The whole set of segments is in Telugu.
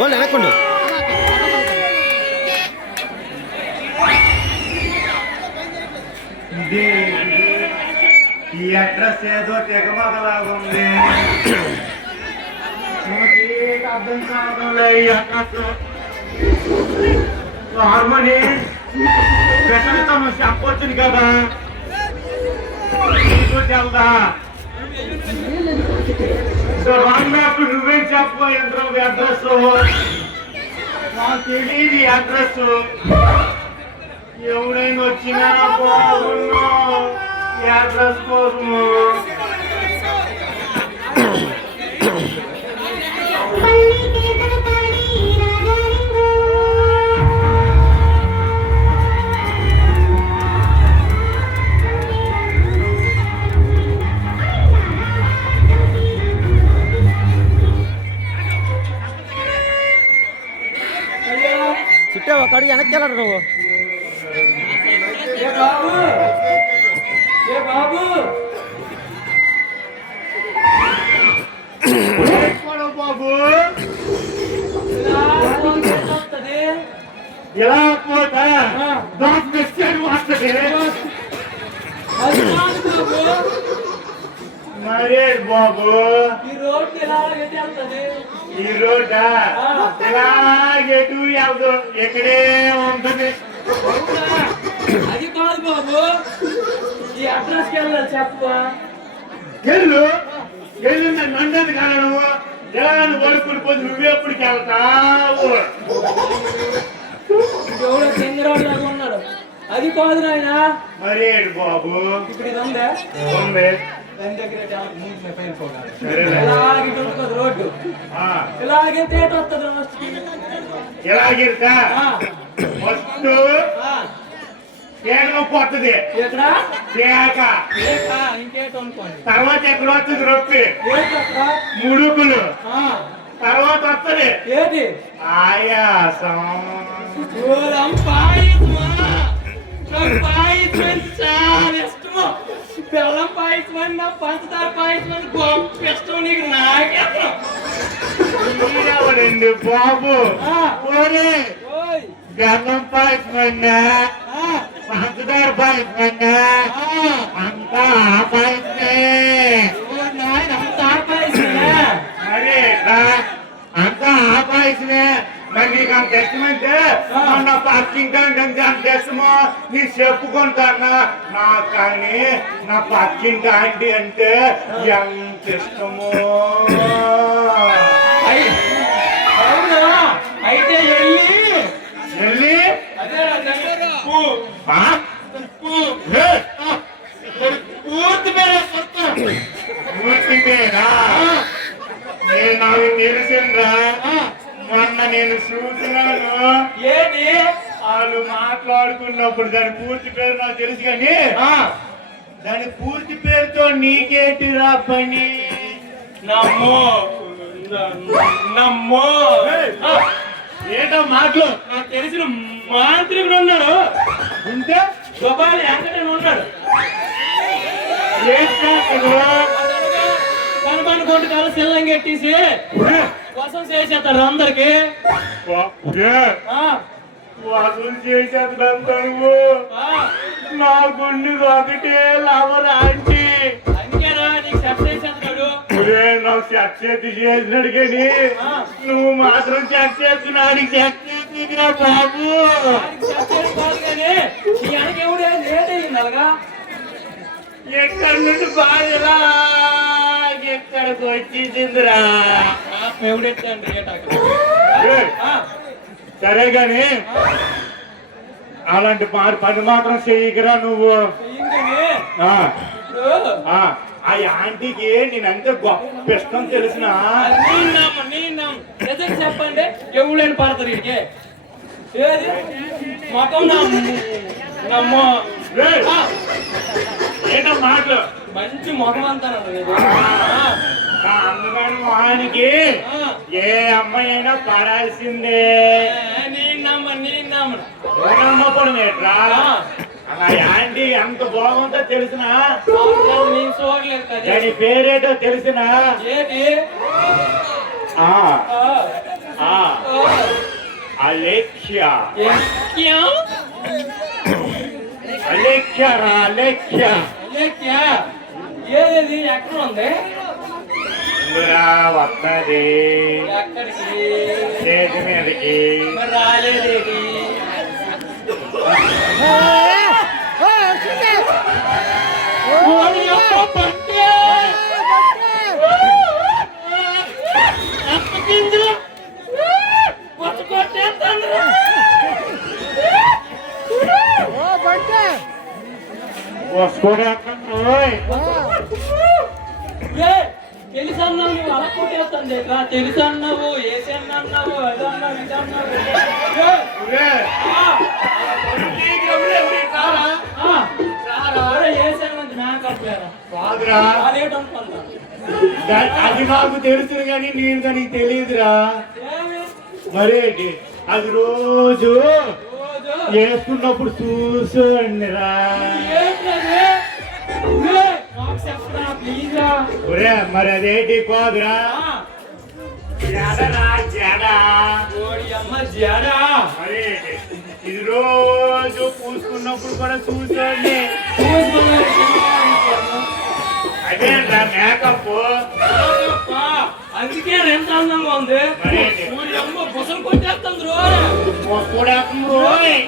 బోల్ వెనక్కుండు. ఈ అడ్రస్ ఏదో తెగమగలాగుంది. అర్థం కావడంలే ఈ అడ్రస్. హార్మోని ప్రసవితం చెప్పొచ్చును కదా, నీకు తెల్దా? రాంగాకు నువ్వేం చెప్పు ఎంతో అడ్రస్. నాకు తెలియదు ఈ అడ్రస్. ఎవరైనా వచ్చినా బాగున్నా ఈ అడ్రస్ కోసము. చిట్టే ఒక అడిగి వెనక్కి వెళ్ళడు నువ్వు. బాబు ఎలా పోతా వస్తుంది మరే బాబు. ఈ రోడ్ ఎటు వెళ్దు, ఎక్కడే ఉంటుంది. అది కాదు బాబు, ఈ అడ్రస్కి వెళ్ళాలి చెప్పా. వెళ్ళు వెళ్ళు, నన్ను కాదు నువ్వు ఎలా వడుకుని పోతే నువ్వెప్పటికి వెళ్తావు. ఎవడో చంద్రబాబు లాగా ఉన్నాడు. అది కాదు నాయన. మరేడు బాబు. ఇప్పుడు ఇది ఉందా? ఉంది. రోడ్డు ఇలాగైతే ఎలాగెళ్తా ఫస్ట్ కేకలో పోతుంది, ఇంకేట అనుకోండి. తర్వాత ఎక్కడ వస్తుంది రొప్పి ముడుకులు, తర్వాత వస్తుంది ఏంటి ఆయాసం. చాలా ఇష్టము. బెల్లం పాయసం, పంచదార పాయసం గొప్ప ఇష్టం నీకు. నాకెవడండి బాబు. బెల్లం పాయసమన్నా పంచదార పాయసమన్నా అంతా పాయసమే. అంతా పాయసమే. అరే అంతా పాయసమే. మరి నీకు అంత ఇష్టమైతే నా పక్కింటి అంత ఇష్టమో నీ చెప్పుకుంటానా. నాకు కానీ నా పక్కింటి ఆంటీ అంటే ఎంత ఇష్టమో. అయితే వెళ్ళి పూర్తి పేరా నేను నాకు తెలిసిందా. మొన్న నేను చూస్తున్నాను ఏంటి వాళ్ళు మాట్లాడుకున్నప్పుడు దాని పూర్తి పేరు నాకు తెలుసు కానీ దాని పూర్తి పేరుతో నీకేటిరా పని. నమ్మో నమ్మో ఏటో మాటలు. నాకు తెలిసిన మాంత్రికుడు ఉన్నాడు. ఉంటే గోపాలి వెంకటేశ్వర ఉన్నాడు. కనపని కొట్టు కాల సిల్లం కట్టేసి కోసం చేసేస్తాడు అందరికి. వసూలు చేసేద్దాను. నా గుండె ఒకటే లవర్ ఆంటీ. అందుకేరా నీకు సెట్ చేసేస్తాడు. నాకు సెట్ చేసినాడు కానీ నువ్వు మాత్రం సెట్ చేస్తున్నాడు. సెట్ చేసిరా బాబు. ఎక్కడి నుండి బాగా ఎక్కడికి వచ్చిందిరా. సరే గాని అలాంటి పని మాత్రం చెయ్యకురా నువ్వు. ఆ ఆంటీకి నేనంటే గొప్ప ఇష్టం తెలిసిన. చెప్పండి ఎవడైనా పడతారు ఇడికి. ఏది మొత్తం నమ్మో ఏంటో మాటలు. మంచి మొహం అంతా అందుకని మొహానికి ఏ అమ్మాయి అయినా పడాల్సిందే. నమ్మకం ఏట్రా. ఆంటీ ఎంత బాగుందో తెలిసిన. దాని పేరేటో తెలిసిన. అలేఖ్య ఎక్క్యా? అలేఖ్య రా అలేఖ్య ఎక్క్యా? ఏది ఎక్కడ ఉంది? ఇందురా వస్తుంది ఎక్కడికి? చేతి మీదకి మరి రాలేదేటి? ఓడి అమ్మ బంటే! అప్పగిందిరా! పట్టుకొట్టేస్తానురా! వసుకోడేస్తున్నాయి ఏయ్, తెలుసు అన్నావు నువ్వు అలా కొట్టేస్తాను రా. తెలుసు అన్నావు, ఏసి అన్నావు, అది అన్నావు, ఇది అన్నావు. ఏయ్, ఆ, ఏసి అన్నది మేకప్ లేరా? కాదురా అదేంటనుకుంటా? అది నాకు తెలుసు కానీ నేను దానికి తెలియదురా ఏమి? మరేంటి అది రోజు రోజు వేసుకున్నప్పుడు చూసండిరా ఏంటది? ఏయ్, నాకు చెప్పరా ప్లీజ్ రా. ఒరే మరి అదేంటి కాదురా ఆ, జడరా జడ ఓడి అమ్మ జడా. మరేంటి ఇది రోజు పూసుకున్నప్పుడు కూడా చూసండి అదేంట్రా మేకప్ అందుకే ఎంత అందంగా ఉంది. మరేంటి? ఓడి అమ్మ బుసలు కొట్టేస్తుంది రో. కూడా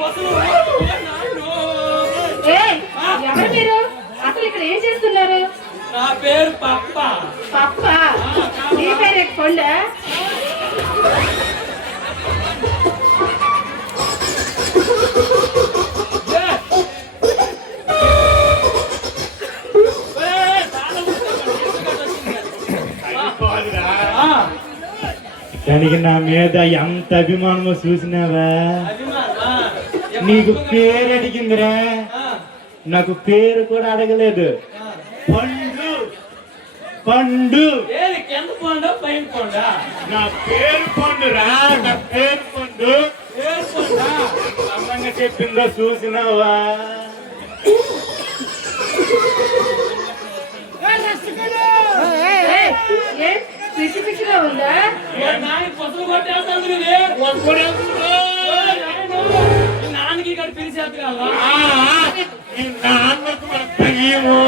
బుసలు ఏయ్, ఎవరు మీరు? అసలు ఇక్కడ ఏం చేస్తున్నారు? నా పేరు పప్ప. పప్ప నీ పేరు కొండ. దానికి నా మీద ఎంత అభిమానమో చూసినావా నీకు పేరు అడిగిందిరా నాకు పేరు కూడా అడగలేదు పండు పండు ఏది కింద పోండా పైన పోండా? నా పేరు పండురా నా పేరు పండు పేరు పోండా? అందంగా చెప్పిందో చూసినావా ఏయ్, ఏం పిచ్చి పిచ్చిగా ఉందా? నాయన బుసలు కొట్టేస్తుంది నాన్నకి ఇక్కడ పిలిచేది కదా. ఈ నాన్నకు మన భయము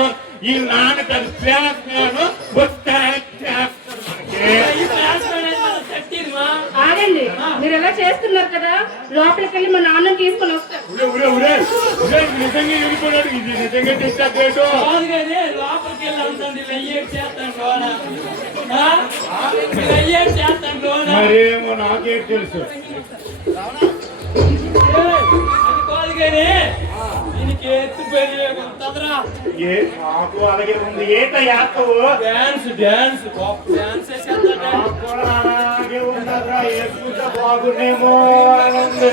ఈ నాన్నకు అది చేస్తాను ఆగండి, మీరు ఎలా చేస్తున్నారు కదా, లోపలికి వెళ్ళి మా నాన్నని తీసుకొని వస్తారు. నిజంగా వెళ్ళిపోయాడు ఇది నిజంగా తెచ్చాడు లోపలికి వెళ్ళి ఉంటుంది వెయ్యేడు చేస్తాను లోన. వెయ్యేడు చేస్తాను లోన. మరేమో నాకేం తెలుసు అది కాదు కానీ దీనికి ఎత్తు పెరిగేరా. ఏ నాకు అలాగే ఉంది ఏట యాత్రవు డాన్స్ డాన్స్ డాన్స్ చేస్తాను. నాకు కూడా అలాగే ఉండదురా ఏసుకుంటే బాగుండేమో అని ఉంది.